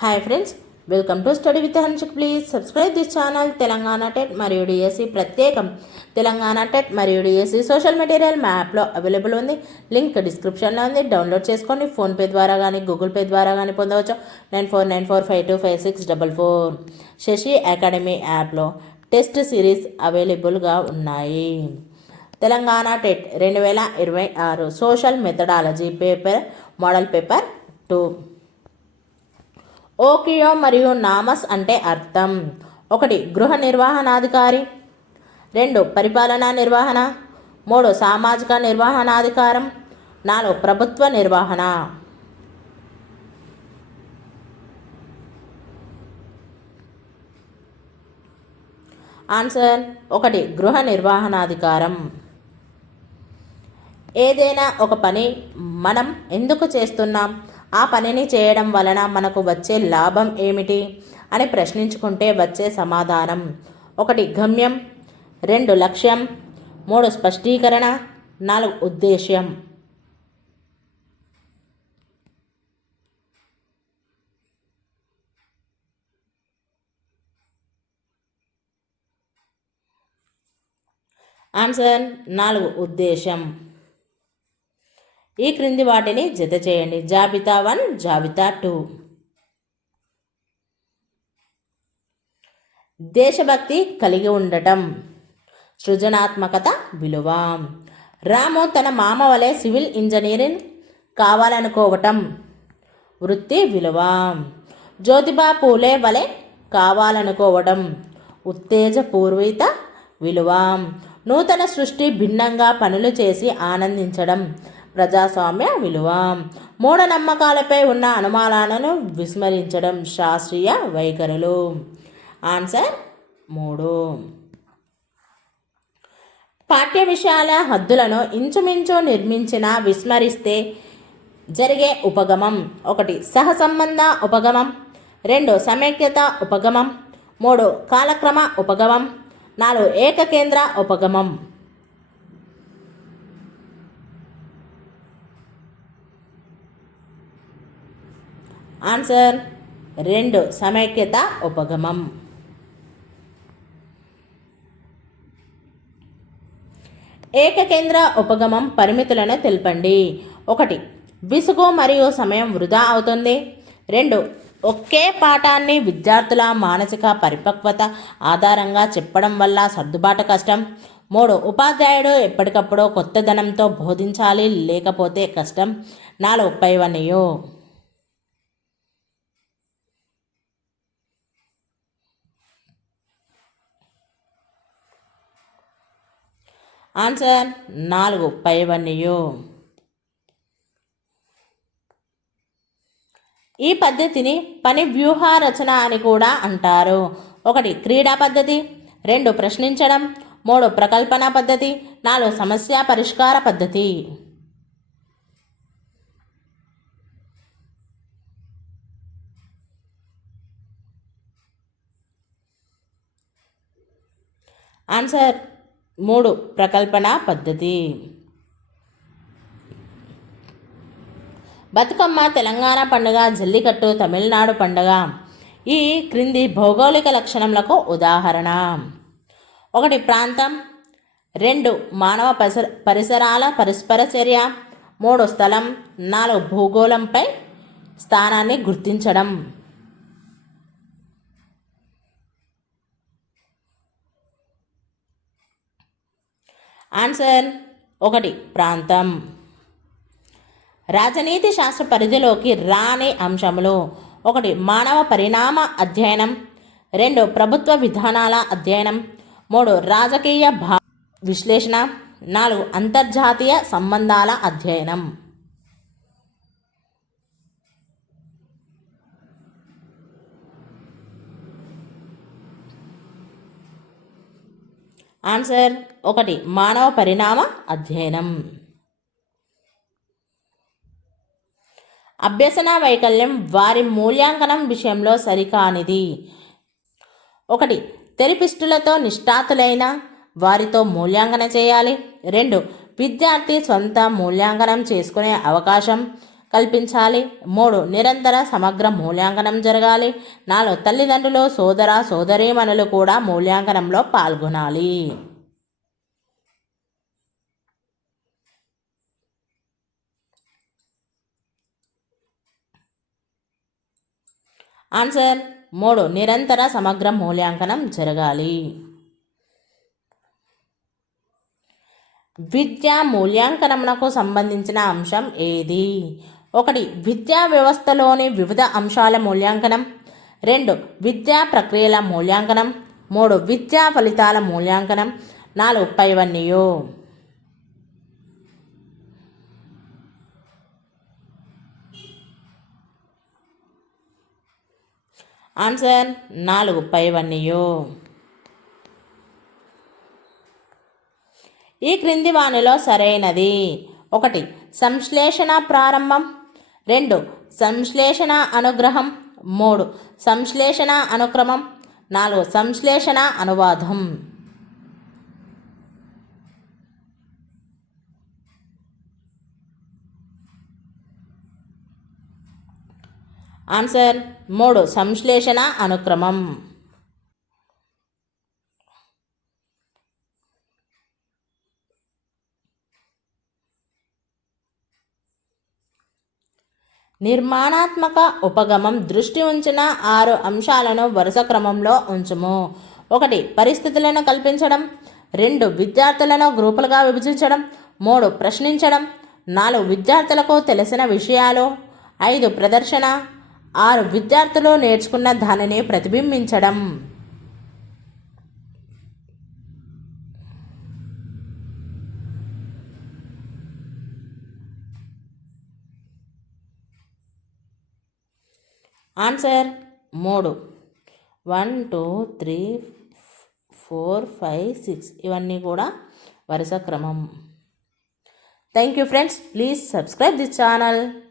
Hi friends welcome to study with Hanshik. Please subscribe this channel Telangana TET మరియు DSC ప్రత్యేకం. Telangana TET మరియు DSC social material మ్యాప్లో available ఉంది. Link డిస్క్రిప్షన్లో ఉంది. డౌన్లోడ్ చేసుకోండి. ఫోన్పే ద్వారా కానీ గూగుల్ పే ద్వారా కానీ పొందవచ్చు. Nine four nine four five two five six double four. Shashi academy యాప్లో టెస్ట్ సిరీస్ అవైలబుల్గా ఉన్నాయి. తెలంగాణ టెట్ రెండు వేల ఇరవై ఆరు social methodology paper model paper two. ఓకియో మరియు నామస్ అంటే అర్థం. ఒకటి గృహ నిర్వహణాధికారి. రెండు పరిపాలనా నిర్వహణ. మూడు సామాజిక నిర్వహణాధికారం. నాలుగు ప్రభుత్వ నిర్వహణ. ఆన్సర్ ఒకటి గృహ నిర్వహణాధికారం. ఏదైనా ఒక పని మనం ఎందుకు చేస్తున్నాం? ఆ పనిని చేయడం వలన మనకు వచ్చే లాభం ఏమిటి? అని ప్రశ్నించుకుంటే వచ్చే సమాధానం ఒకటి గమ్యం రెండు లక్ష్యం మూడు స్పష్టీకరణ నాలుగు ఉద్దేశ్యం. ఆన్సర్ నాలుగు ఉద్దేశం ఈ క్రింది వాటిని జత చేయండి. జాబితా వన్ జాబితా టూ. దేశభక్తి కలిగి ఉండటం. సృజనాత్మకత విలువ. రాము తన మామ వలె సివిల్ ఇంజనీరింగ్ కావాలనుకోవటం. వృత్తి విలువ. జ్యోతిబా పూలే వలె కావాలనుకోవడం ఉత్తేజపూర్విత విలువ. నూతన సృష్టి భిన్నంగా పనులు చేసి ఆనందించడం. ప్రజాస్వామ్య విలువ. మూఢనమ్మకాలపై ఉన్న అనుమానాలను విస్మరించడం శాస్త్రీయ వైఖరులు. ఆన్సర్ మూడు. పాఠ్య విషయాల హద్దులను ఇంచుమించు నిర్మించిన విస్మరిస్తే జరిగే ఉపగమం ఒకటి సహసంబంధ ఉపగమం. రెండు సమైక్యత ఉపగమం. మూడు కాలక్రమ ఉపగమం. నాలుగు ఏకకేంద్ర ఉపగమం. ఆన్సర్ రెండు సమైక్యత ఉపగమం. ఏకకేంద్ర ఉపగమం పరిమితులను తెలపండి. ఒకటి విసుగు మరియు సమయం వృధా అవుతుంది. రెండు ఒకే పాఠాన్ని విద్యార్థుల మానసిక పరిపక్వత ఆధారంగా చెప్పడం వల్ల సర్దుబాటు కష్టం. మూడు ఉపాధ్యాయుడు ఎప్పటికప్పుడు కొత్త ధనంతో బోధించాలి లేకపోతే కష్టం. నాలుగు పైవనియో. ఆన్సర్ నాలుగు పైవన్యు ఈ పద్ధతిని పని వ్యూహ రచన అని కూడా అంటారు. ఒకటి క్రీడా పద్ధతి. రెండు ప్రశ్నించడం. మూడు ప్రకల్పన పద్ధతి. నాలుగు సమస్య పరిష్కార పద్ధతి. ఆన్సర్ మూడు. ప్రకల్పన పద్ధతి. బతుకమ్మ తెలంగాణ పండుగ జల్లికట్టు తమిళనాడు పండుగ. ఈ క్రింది భౌగోళిక లక్షణములకు ఉదాహరణ. ఒకటి ప్రాంతం. రెండు మానవ పరిసర పరిసరాల పరస్పర చర్య. మూడు స్థలం. నాలుగు భూగోళంపై స్థానాన్ని గుర్తించడం. ఆన్సర్ ఒకటి ప్రాంతం. రాజనీతి శాస్త్ర పరిధిలోకి రాని అంశములు. ఒకటి మానవ పరిణామ అధ్యయనం. రెండు ప్రభుత్వ విధానాల అధ్యయనం. మూడు రాజకీయ భా విశ్లేషణ. నాలుగు అంతర్జాతీయ సంబంధాల అధ్యయనం. ఆన్సర్ ఒకటి మానవ పరిణామ అధ్యయనం. అభ్యసన వైకల్యం వారి మూల్యాంకనం విషయంలో సరికానిది. ఒకటి థెరపిస్టులతో నిష్ఠాతులైన వారితో మూల్యాంకనం చేయాలి. రెండు విద్యార్థి సొంత మూల్యాంకనం చేసుకునే అవకాశం కల్పించాలి. మూడు నిరంతర సమగ్ర మూల్యాంకనం జరగాలి. నాలుగు తల్లిదండ్రులు సోదర సోదరీమణులు కూడా మూల్యాంకనంలో పాల్గొనాలి. ఆన్సర్ మూడు నిరంతర సమగ్ర మూల్యాంకనం జరగాలి. విద్యా మూల్యాంకనమునకు సంబంధించిన అంశం ఏది? ఒకటి విద్యా వ్యవస్థలోని వివిధ అంశాల మూల్యాంకనం. రెండు విద్యా ప్రక్రియల మూల్యాంకనం. మూడు విద్యా ఫలితాల మూల్యాంకనం. నాలుగు పైవన్నీయు ఆన్సర్ నాలుగు పైవన్నీయు ఈ క్రింది వానిలో సరైనది. ఒకటి సంశ్లేషణ ప్రారంభం. రెండు. సంశ్లేషణ అనుగ్రహం. మూడు. సంశ్లేషణ అనుక్రమం. నాలుగు. సంశ్లేషణ అనువాదం. ఆన్సర్. మూడు. సంశ్లేషణ అనుక్రమం. నిర్మాణాత్మక ఉపగమం దృష్టి ఉంచిన ఆరు అంశాలను వరుస క్రమంలో ఉంచుము. ఒకటి పరిస్థితులను కల్పించడం. రెండు విద్యార్థులను గ్రూపులుగా విభజించడం. మూడు ప్రశ్నించడం. నాలుగు విద్యార్థులకు తెలిసిన విషయాలు. ఐదు ప్రదర్శన. ఆరు విద్యార్థులు నేర్చుకున్న దానిని ప్రతిబింబించడం. ఆన్సర్ మూడు. One two three four five six. ఇవన్నీ కూడా వరుస క్రమం. Thank you friends. Please subscribe this channel.